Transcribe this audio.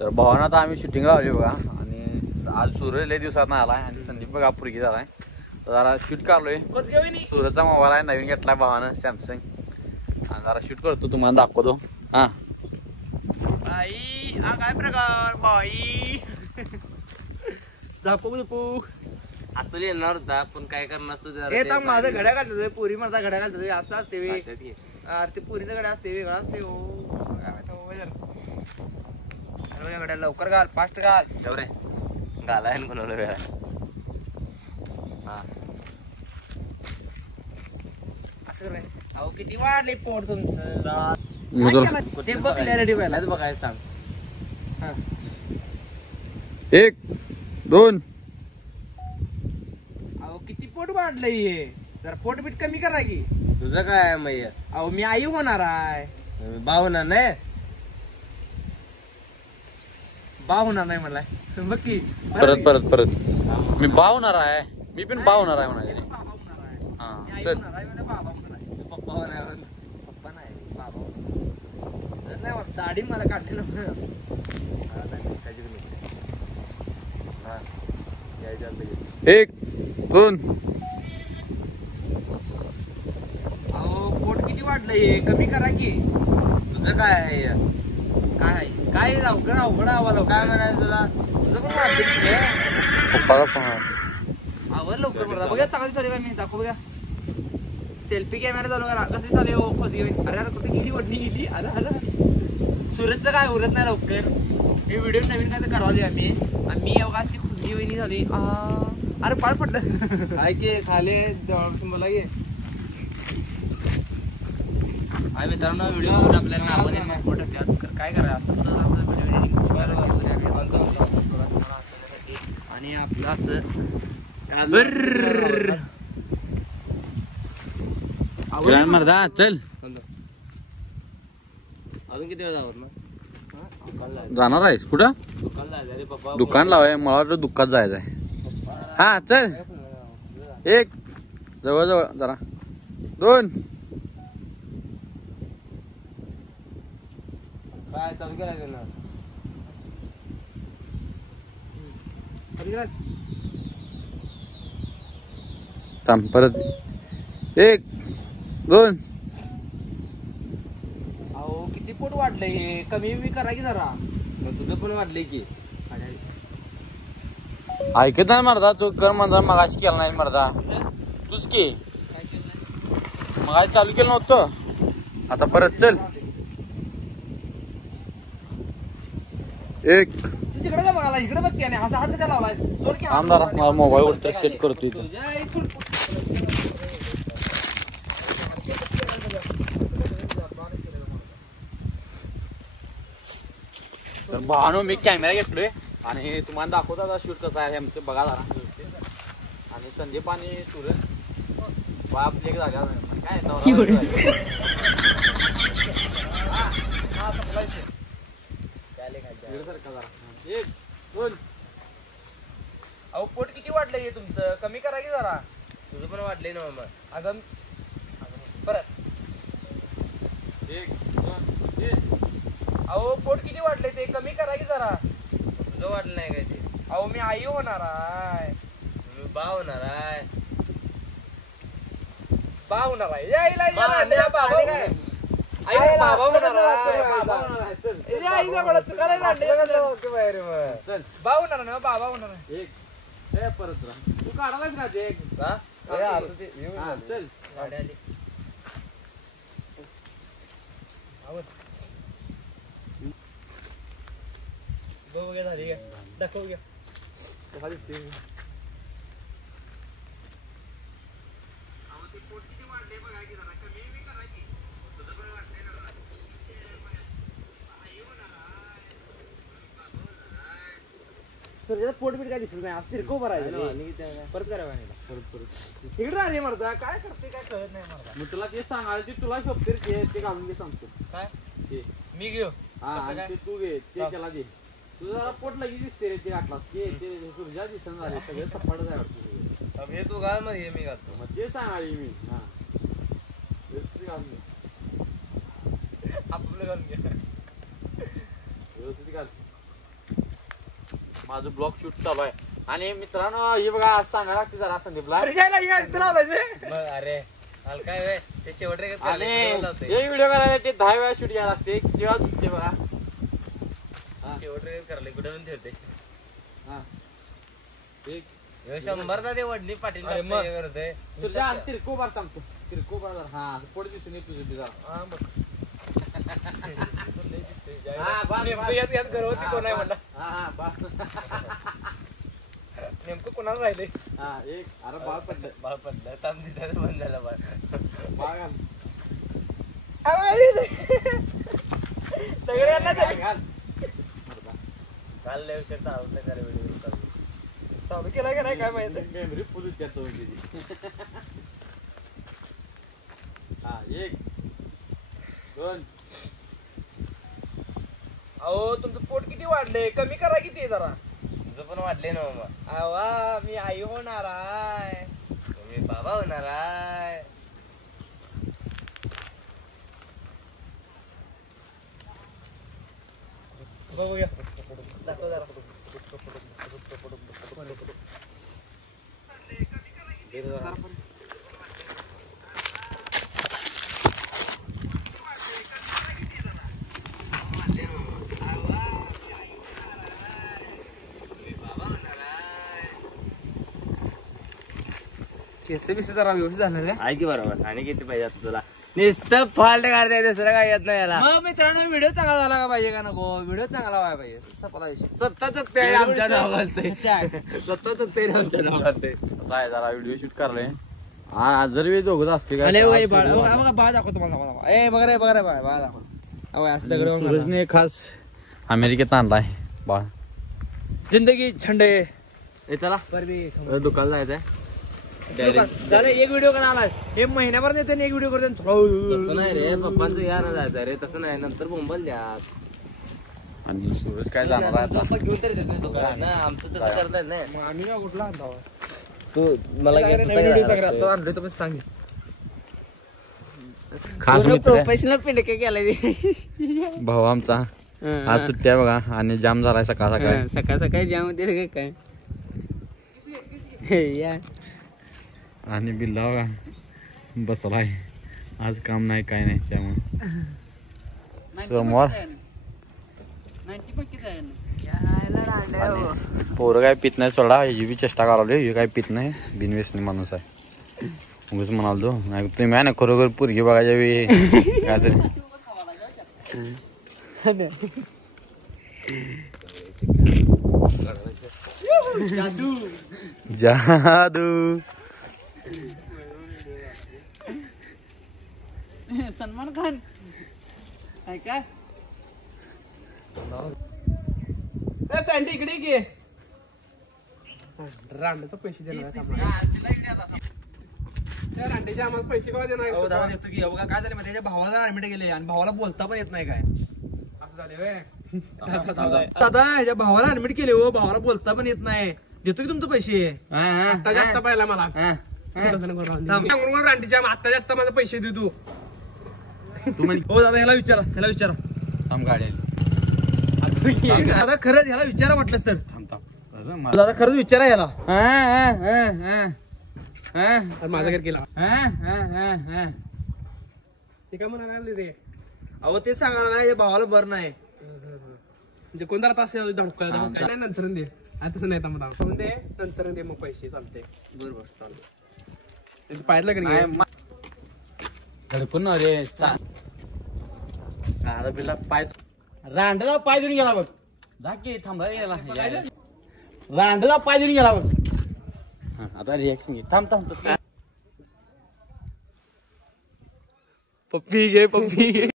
तर भावानं आता आम्ही शूटिंग लावली बघा आणि आज सूरज लय दिवसात नाही आलाय आणि संदीप बघा पुरगी झालाय. तर जरा शूट काढलोय. सूरजचा मोबाईल आहे नवीन घेतलाय भावानं सॅमसंग आणि जरा शूट करतो तुम्हाला दाखवतो. हा बाई काय प्रकार बाई झापू झुपू आता येणार होता पण काय करणार असतो माझा घड्या घालतो पुरी माझा घड्या घालतो असं असते ते पुरीचा घड्या असते वेगळा असते घड्या लवकर घाल फास्ट घाल रे घालाय कोणाला वेळा. हा असं कर. अहो किती वाढले पोट तुमचं ते बघ क्लॅरिटी पाहिजे बघाय सांग. 1 2 अहो किती पोट वाढलंय हे जरा पोट बीट कमी करा की. तुझं काय आहे मैया? अहो मी आई होणार आहे. बा होणार नाही बा होणार नाही मला बघ की परत परत परत मी बावणार आहे. मी पण बावणार आहे म्हणाले. हा चल पप्पा होणार पप्पा नाही बाबा नाही दाढी मला काढते ना. 1 2 अहो पोट किती वाढलंय हे कमी करा की. तुझं काय आहे? काय काय अवघड अवघड आवाज काय म्हणायचं तुला? तुझं पण वाटतं की रे. पप्पाला पण आवर लवकर बघा बघा चांगली चालू काय मी दाखव बघा. सेल्फी कॅमेरा चालू करा कसे चालू हो खोजी. अरे अरे कुठे गेली वडणी गेली. अरे अरे सूरजचं काय उरत नाही लवकर. हे व्हिडिओ नवीन काय तर करावली आम्ही अवघा अशी खुसगी वहिनी झाली. अरे पाळ पडलं काय की खाली मला घे. आणि मित्रांनो व्हिडिओ बघून आपल्याला आपण काय करा असं असं व्हिडिओ एडिटिंग आणि आपलं असं मर्दा चल अजून किती वेळ जावत ना जाणार आहेस कुठं? दुकान जायचं रे पप्पा. दुकान लावाय मला वाटतं दुकानात जायचं आहे. हा चल 1 जवळ जवळ जरा 2 काय चालू केलं ना थांब परत 1 2 अहो किती पोट वाढलंय हे कमी बी करा की जरा. मग तुझं पण वाटलंय की ऐकत नाही मर्दा तू कर म्हणता मगाशी केला नाही मर्दा तूच की मगाशी चालू केलं नव्हतं आता परत चल 1 तिकडे का बघायला इकडे बघ की आणि असा हात कसा लावलाय सोड की. आमदार मला मोबाईल वर सेट करतो इथं. तर भावानो मी कॅमेरा घेतलोय आणि तुम्हाला दाखवतो आता शूट कसं आहे आमचं बघा जरा. आणि संदीप आणि सूरज बाप एक जागा काय एक 2 अहो पोट किती वाढलंय तुमचं कमी करा की जरा. तुझं पण वाटलंय ना मग. अगं परत 1 2 अहो पोट किती वाढलंय ते कमी करा की जरा. तुझं वाटलं नाही काय ते? अहो मी आई होणार आहे. तुम्ही बा होणार आहे. बा होणार आहे यायला बाबा काय आई बाबा होणार बाबा होणार आहे. चल आहे आईचा बडा चुकायला बाहेर चल बा होणार ना बाबा होणार आहे. 1 परत राहा तू काढायलाच राहते 1 चल गाडी आली. बघ झाली का दाखव घ्या. पोट बीट काय दिसत नाही आज तिरको भरायचं परत करावं परत इकडे अरे मरदा काय करते काय कळत नाही मरदा. मग तुला ते सांगायला तुला शोभते ते घालून घे सांगतो काय ते मी घेऊ हा आणि ते तू घे ते केला दे तुझं जरा पोट लगेच दिसते रे ते घातलास ते सूर्या दिसन झाले सगळे सपाटच आहे वाटतं. हे तू घाल मग हे मी घालतो. मग ते सांगाले मी हा घालून घे आपलं घालून घ्या व्यवस्थित घाल माझं ब्लॉग शूट चालू आहे आणि मित्रांनो हे बघा आज सांगा लागते जरा संदीपला अरे यायला या इथं लावायचं. मग अरे मला काय वे ते शेवट रे आणि हे व्हिडिओ करायसाठी 10 वेळा शूट घ्यायला लागते तेव्हा चुकते बघा. शेवट रे करायला कुठून ठेवते हा एक 100 ना ते वडणी पाटील अरे मग. करते तुझ्या आज तिरको बार सांगतो तिरको बार हा पोट दिसून येत तुझं तिचा हा बघ हा बस नेमकं यात गर्भवती कोण आहे म्हणला. हा बस नेमकं कोणाला राहिले. हा एक अरे बाळ पडलं बाळ पडलं ताम दिसायला बंद झाला बाळ बाळ घाल दगड आणला बाळ घाल काल लय उशीर आवडलं का रे व्हिडिओ चालू केला का नाही काय माहिती. मेमरी फुल त्यात हा एक दोन अहो तुमचं पोट किती वाढलंय कमी करा किती जरा. तुझं पण वाढले ना मामा आवा मी आई होणार आहे. तुम्ही बाबा होणार आहे बघूया दाखव जरा. केस बिस जरा व्यवस्थित झालं रे. आहे की बरोबर आणि किती पाहिजे आता तुला नुसतं फॉल्ट काढताय दुसरं काय येत नाही याला मग मित्रांनो व्हिडिओ चांगला झाला का पाहिजे का नको. व्हिडिओ चांगला व्हायला पाहिजे सपला विषय. स्वतः चुकते आमच्या नाव घालते अच्छा. स्वतः चुकते आमच्या नाव घालते आता आहे जरा व्हिडिओ शूट करले हा जर मी दोघं असते अरे बाळ बघा बाळ दाखव तुम्हाला. ए बघा रे बाळ दाखव. अहो असं दगड बघा. सूरजने खास अमेरिकेत आणलाय बाळ जिंदगी छंडे. ए चला परवी दुकान जायचंय झालं एक व्हिडिओ करायला हे महिन्याभर येते एक व्हिडिओ करते. तसं नाही रे पप्पांचं या ना जायचं रे तसं नाही नंतर बोंबल द्या आणि सूरज काय जाणार आहे आता घेऊन तरी देतो ना आमचं तसं करतात नाही मग आम्ही ना कुठला आणतो तू मला व्हिडिओ सगळं आणले तुम्ही सांग. खास मित्र आहे. प्रोफेशनल पिंड काय केलाय भाऊ आमचा आज सुट्टी आहे बघा आणि जाम झालाय सकाळ सकाळी सकाळ सकाळी जाम होते काय या. आणि बिल्ला बघा बसलाय आज काम नाही काय नाही त्यामुळे सोमवार पोरं काय पित नाही सोडा ही बी चेष्टा करावली हे काय पित नाही बिनवेसनी माणूस आहे उगच म्हणाल तो नाही तुम्ही ना खरोखर पोरगी बघायच्या वेळी काहीतरी जादू सलमान खान काय सँडी इकडे घे. रांडेचं पैसे देणार त्या रांडेचे आम्हाला पैसे केव्हा देणार. दादा देतो की बघा काय झालं त्याच्या भावाला ऍडमिट गेले आणि भावाला बोलता पण येत नाही काय असं झाले. दादा ह्याच्या भावाला ऍडमिट केले हो भावाला बोलता पण येत नाही. देतो की तुमचे पैसे आत्ता जास्त पाहिला मला रांडीच्या आत्ता जास्त मला पैसे दे तू. हो दादा ह्याला विचारा थांब गाडी दादा खरंच ह्याला विचारा म्हटलंच तर थांब दादा खरंच विचारा ह्याला माझा घर केला ते काय म्हणाले रे. अहो ते सांगा नाही भावाला बरं नाही म्हणजे कोणता तास धडकाय नंतर दे तसं नाही थांबून दे नंतर दे मग पैसे चालते. बरोबर चालते पाहिलं का नाही धडकून रे बिल्ला पाय रांडला पाय देऊन गेला बघ जा की थांबा गेला रांडला पाय देऊन गेला बघ आता रिॲक्शन घे थांब पप्पी घे